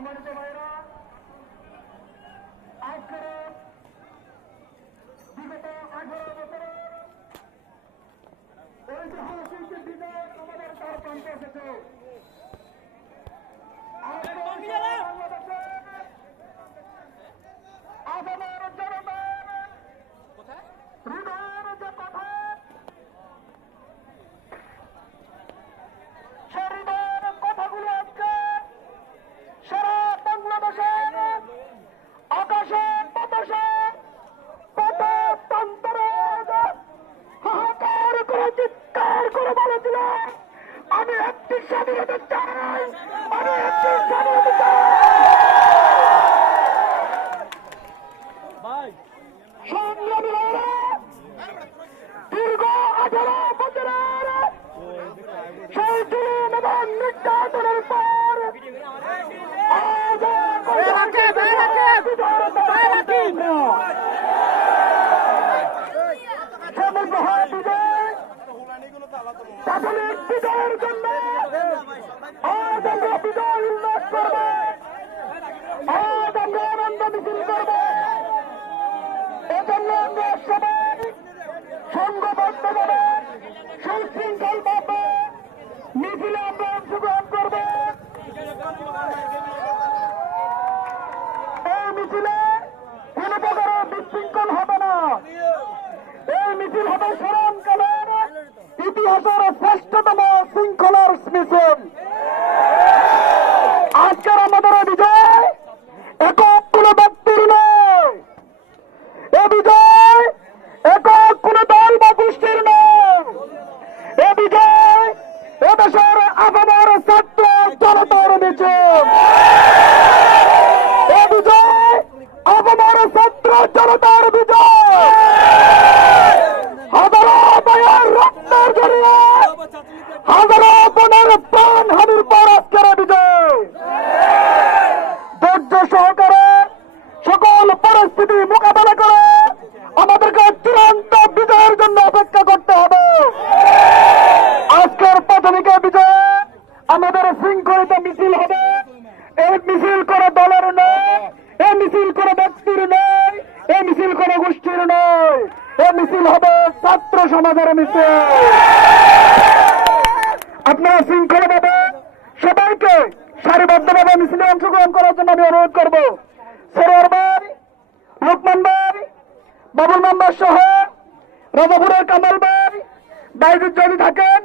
সম্মানিত ভাইরা, আজকের বিগত 18 বছরের ঐতিহাসিক বিজয় আমাদের তার প্রান্তে এসেছে। আসামের জনতার হৃদয়ের যে কথা, সে হৃদয়ের কথাগুলো আজকে সারা বাংলাদেশের আকাশে বাতাসে কত প্রান্তরে হাহাকার করে চিৎকার করে বলেছিল, আমি একটি স্বাধীনতা চাই, আমি একটি স্বাধীনতা চাই। সংগ্রামীরা দীর্ঘ 18 বছরের সেই জুলুম এবং নির্যাতনের পর প্রাথমিক বিজয়ের জন্য আজ আমরা বিজয় উল্লাস করবো, আজ আমরা আনন্দ মিছিল করবো। এজন্য আমরা সবাই সংঘবদ্ধভাবে সুশৃঙ্খল ভাবে মিছিলে আমরা অংশগ্রহণ করব। এই মিছিলে কোন প্রকার বিশৃঙ্খল হবে না। এই মিছিল হবে স্মরণকালের ইতিহাসের শ্রেষ্ঠতম শৃঙ্খলার মিছিল। আজকের আমাদের বিজয় একক কোন ব্যক্তির নয়, এ বিজয় একক কোন দল বা গোষ্ঠীর নয়, এ বিজয় এদেশের আপামর ছাত্র জনতার মিছিল। এ বিজয় আপামর ছাত্র জনতার বিজয়। হাজারো ভাইয়ের রক্তের জড়িয়ে হাজারো বোনের প্রাণ হানির পর আজকের বিজয়। ধৈর্য সহকারে সকল পরিস্থিতি মোকাবেলা করে আমাদেরকে চূড়ান্ত বিজয়ের জন্য অপেক্ষা করতে হবে। আজকের প্রাথমিক বিজয়ে আমাদের শৃঙ্খলিত মিছিল হবে। এই মিছিল করে দলের নয়, এই মিছিল করে ব্যক্তির নয়, এই মিছিল করে গোষ্ঠীর নয়, এই মিছিল হবে ছাত্র সমাজের মিছিল। আপনারা শৃঙ্খলভাবে সবাইকে সারিবদ্ধভাবে মিছিলে অংশগ্রহণ করার জন্য আমি অনুরোধ করব। সরোয়ার ভাই, লোকমান ভাই, বাবুল মেম্বার সহ রাজাপুরের কামাল ভাই, বাইরে যদি থাকেন